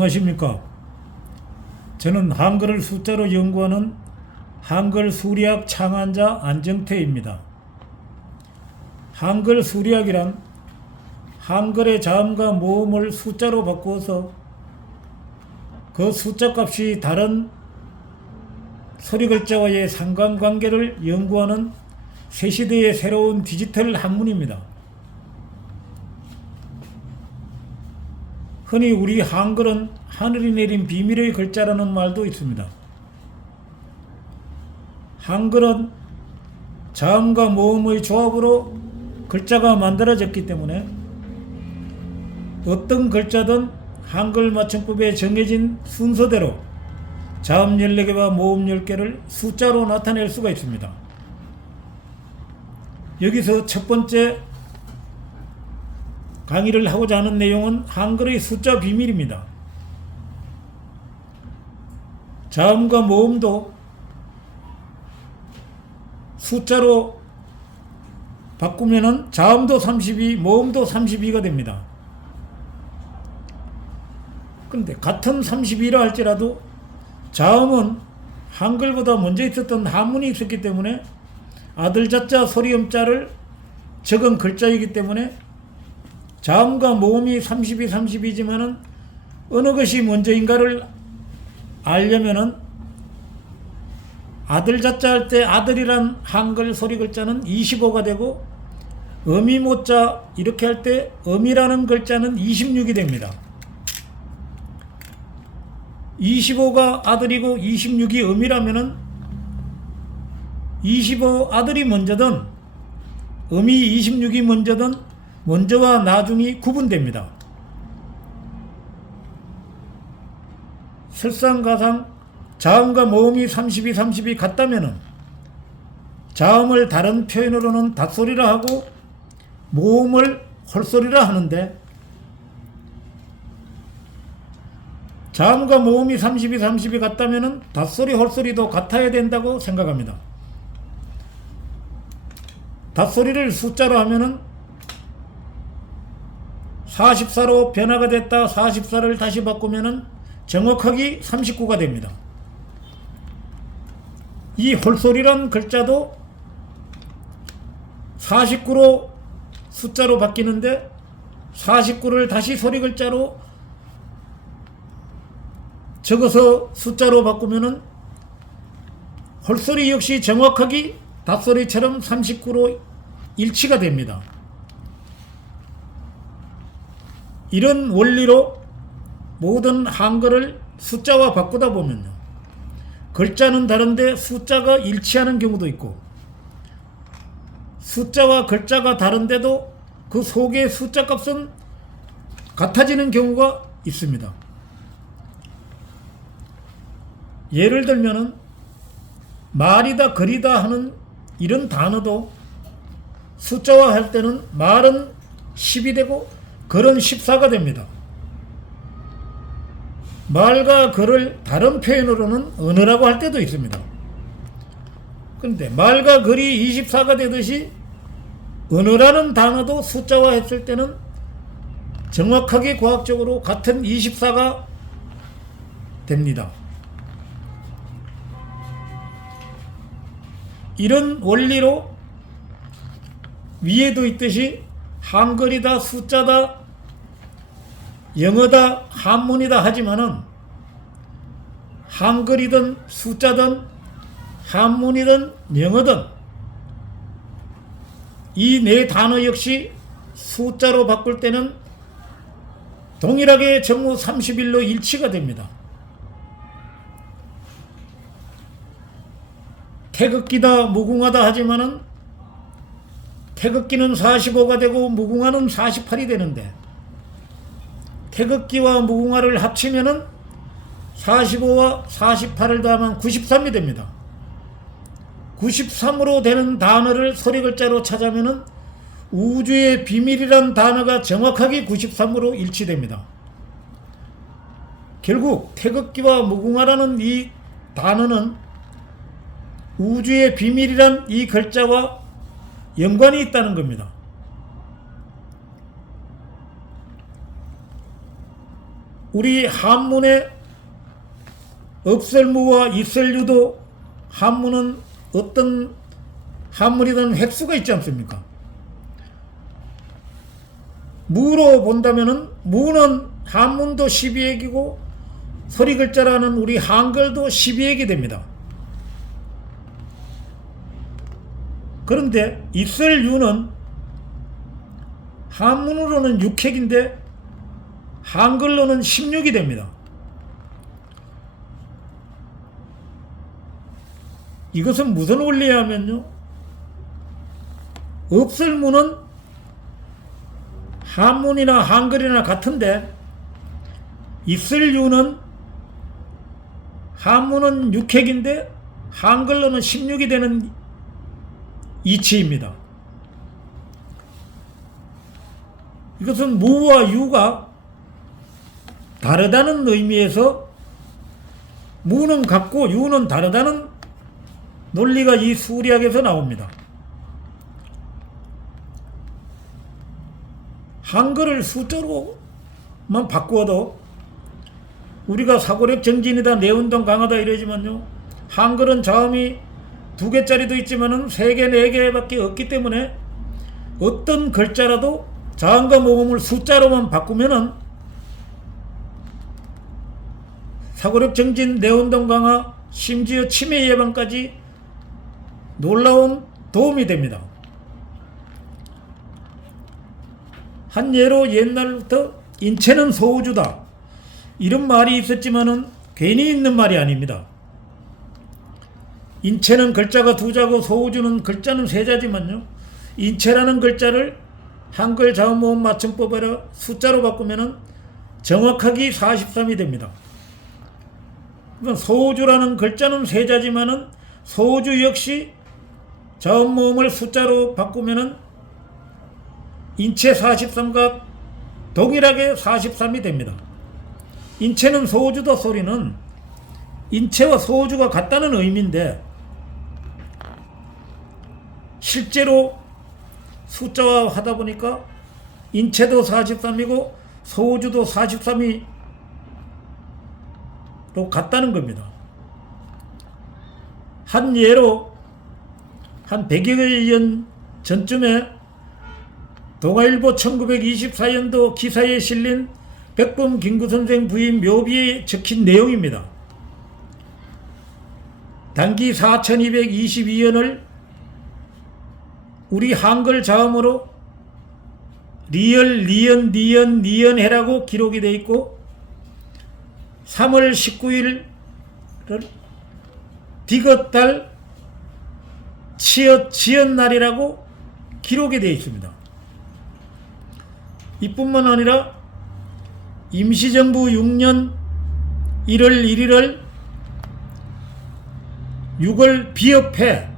안녕하십니까. 저는 한글을 숫자로 연구하는 한글 수리학 창안자 안정태입니다. 한글 수리학이란 한글의 자음과 모음을 숫자로 바꾸어서 그 숫자 값이 다른 소리 글자와의 상관관계를 연구하는 새시대의 새로운 디지털 학문입니다. 흔히 우리 한글은 하늘이 내린 비밀의 글자라는 말도 있습니다. 한글은 자음과 모음의 조합으로 글자가 만들어졌기 때문에 어떤 글자든 한글 맞춤법에 정해진 순서대로 자음 14개와 모음 10개를 숫자로 나타낼 수가 있습니다. 여기서 첫 번째 강의를 하고자 하는 내용은 한글의 숫자 비밀입니다. 자음과 모음도 숫자로 바꾸면은 자음도 32, 모음도 32가 됩니다. 그런데 같은 32라 할지라도 자음은 한글보다 먼저 있었던 한문이 있었기 때문에 아들자자 소리음자를 적은 글자이기 때문에 자음과 모음이 32, 32지만은 어느 것이 먼저인가를 알려면은 아들자자 할 때 아들이란 한글 소리 글자는 25가 되고 어미모자 이렇게 할 때 어미라는 글자는 26이 됩니다. 25가 아들이고 26이 어미라면은 25 아들이 먼저든 어미 26이 먼저든 먼저와 나중이 구분됩니다. 설상가상 자음과 모음이 32, 32 같다면은 자음을 다른 표현으로는 닷소리라 하고 모음을 홀소리라 하는데 자음과 모음이 32, 32 같다면은 닷소리, 홀소리도 같아야 된다고 생각합니다. 닷소리를 숫자로 하면은 44로 변화가 됐다 44를 다시 바꾸면은 정확하게 39가 됩니다. 이 홀소리란 글자도 49로 숫자로 바뀌는데 49를 다시 소리 글자로 적어서 숫자로 바꾸면은 홀소리 역시 정확하게 닷소리처럼 39로 일치가 됩니다. 이런 원리로 모든 한글을 숫자와 바꾸다 보면요, 글자는 다른데 숫자가 일치하는 경우도 있고 숫자와 글자가 다른데도 그 속의 숫자 값은 같아지는 경우가 있습니다. 예를 들면은 말이다 글이다 하는 이런 단어도 숫자화 할 때는 말은 10이 되고 글은 14가 됩니다. 말과 글을 다른 표현으로는 언어라고 할 때도 있습니다. 그런데 말과 글이 24가 되듯이 언어라는 단어도 숫자화 했을 때는 정확하게 과학적으로 같은 24가 됩니다. 이런 원리로 위에도 있듯이 한글이다 숫자다 영어다 한문이다 하지만은 한글이든 숫자든 한문이든 영어든 이 네 단어 역시 숫자로 바꿀 때는 동일하게 정오 31로 일치가 됩니다. 태극기다 무궁화다 하지만은 태극기는 45가 되고 무궁화는 48이 되는데 태극기와 무궁화를 합치면은 45와 48을 더하면 93이 됩니다. 93으로 되는 단어를 소리 글자로 찾으면은 우주의 비밀이란 단어가 정확하게 93으로 일치됩니다. 결국 태극기와 무궁화라는 이 단어는 우주의 비밀이란 이 글자와 연관이 있다는 겁니다. 우리 한문에 없을무와 있을유도 한문은 어떤 한문이든 획수가 있지 않습니까? 무로 본다면은 무는 한문도 12액이고 소리글자라는 우리 한글도 12액이 됩니다. 그런데 있을유는 한문으로는 6액인데 한글로는 16이 됩니다. 이것은 무슨 원리냐면요, 없을무는 한문이나 한글이나 같은데 있을유는 한문은 6액인데 한글로는 16이 되는 이치입니다. 이것은 무와 유가 다르다는 의미에서 무는 같고 유는 다르다는 논리가 이 수리학에서 나옵니다. 한글을 숫자로만 바꾸어도 우리가 사고력 정진이다, 내운동 강하다 이러지만요, 한글은 자음이 2개짜리도 있지만은 3개, 4개밖에 없기 때문에 어떤 글자라도 자음과 모음을 숫자로만 바꾸면은 사고력 정진, 내운동 강화, 심지어 치매 예방까지 놀라운 도움이 됩니다. 한 예로 옛날부터 인체는 소우주다 이런 말이 있었지만은 괜히 있는 말이 아닙니다. 인체는 글자가 2자고 소우주는 글자는 3자지만요, 인체라는 글자를 한글 자음 모음 맞춤법으로 숫자로 바꾸면은 정확하게 43이 됩니다. 그러니까 소우주라는 글자는 3자지만은 소우주 역시 자음 모음을 숫자로 바꾸면은 인체 43과 동일하게 43이 됩니다. 인체는 소우주다 소리는 인체와 소우주가 같다는 의미인데 실제로 숫자화 하다 보니까 인체도 43이고 소우주도 43이 로 같다는 겁니다. 한 예로 한 100여 년 전쯤에 동아일보 1924년도 기사에 실린 백범 김구선생 부인 묘비에 적힌 내용입니다. 단기 4222년을 우리 한글 자음으로 리을, 리연, 니연, 니연해라고 기록이 되어 있고 3월 19일을 디귿달 치읓 지연날이라고 기록이 되어 있습니다. 이뿐만 아니라 임시정부 6년 1월 1일을 6월 비읍해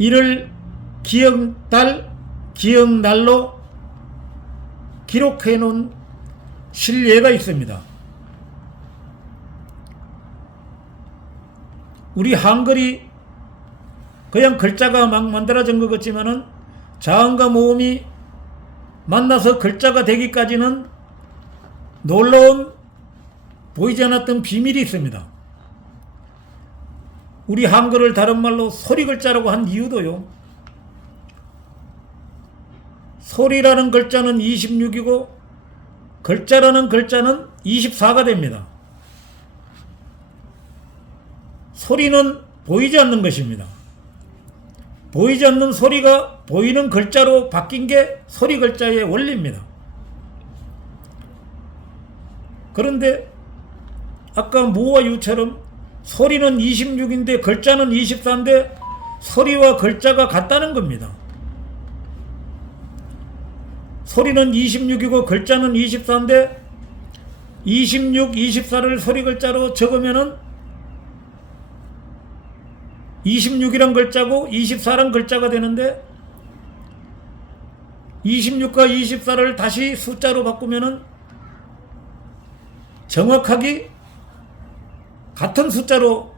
1월 기억달 기억날로 기록해 놓은 실례가 있습니다. 우리 한글이 그냥 글자가 막 만들어진 것 같지만은 자음과 모음이 만나서 글자가 되기까지는 놀라운 보이지 않았던 비밀이 있습니다. 우리 한글을 다른 말로 소리글자라고 한 이유도요, 소리라는 글자는 26이고 글자라는 글자는 24가 됩니다. 소리는 보이지 않는 것입니다. 보이지 않는 소리가 보이는 글자로 바뀐 게 소리 글자의 원리입니다. 그런데 아까 무와 유처럼 소리는 26인데 글자는 24인데 소리와 글자가 같다는 겁니다. 소리는 26이고 글자는 24인데 26, 24를 소리 글자로 적으면은 26이란 글자고 24란 글자가 되는데 26과 24를 다시 숫자로 바꾸면은 정확하게 같은 숫자로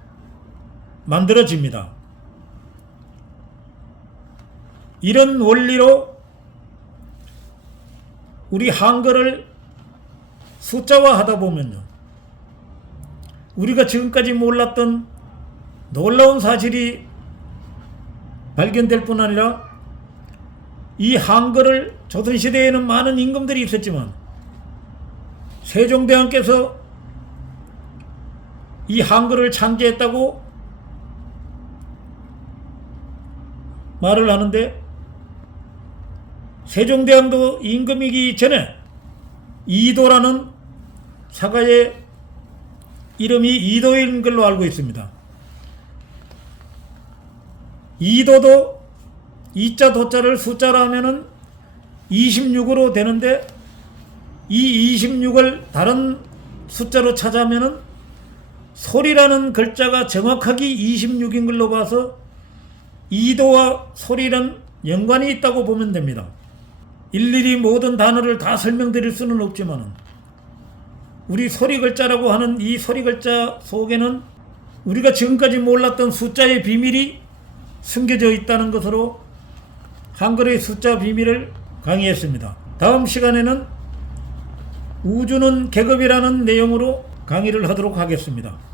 만들어집니다. 이런 원리로 우리 한글을 숫자화 하다 보면요, 우리가 지금까지 몰랐던 놀라운 사실이 발견될 뿐 아니라 이 한글을 조선시대에는 많은 임금들이 있었지만 세종대왕께서 이 한글을 창제했다고 말을 하는데, 세종대왕도 임금이기 전에 이도라는 사가의 이름이 이도인 걸로 알고 있습니다. 이도도 이자 도자를 숫자로 하면은 26으로 되는데, 이 26을 다른 숫자로 찾아면은 소리라는 글자가 정확하게 26인 걸로 봐서 이도와 소리는 연관이 있다고 보면 됩니다. 일일이 모든 단어를 다 설명드릴 수는 없지만 우리 소리 글자라고 하는 이 소리 글자 속에는 우리가 지금까지 몰랐던 숫자의 비밀이 숨겨져 있다는 것으로 한글의 숫자 비밀을 강의했습니다. 다음 시간에는 우주는 계급이라는 내용으로 강의를 하도록 하겠습니다.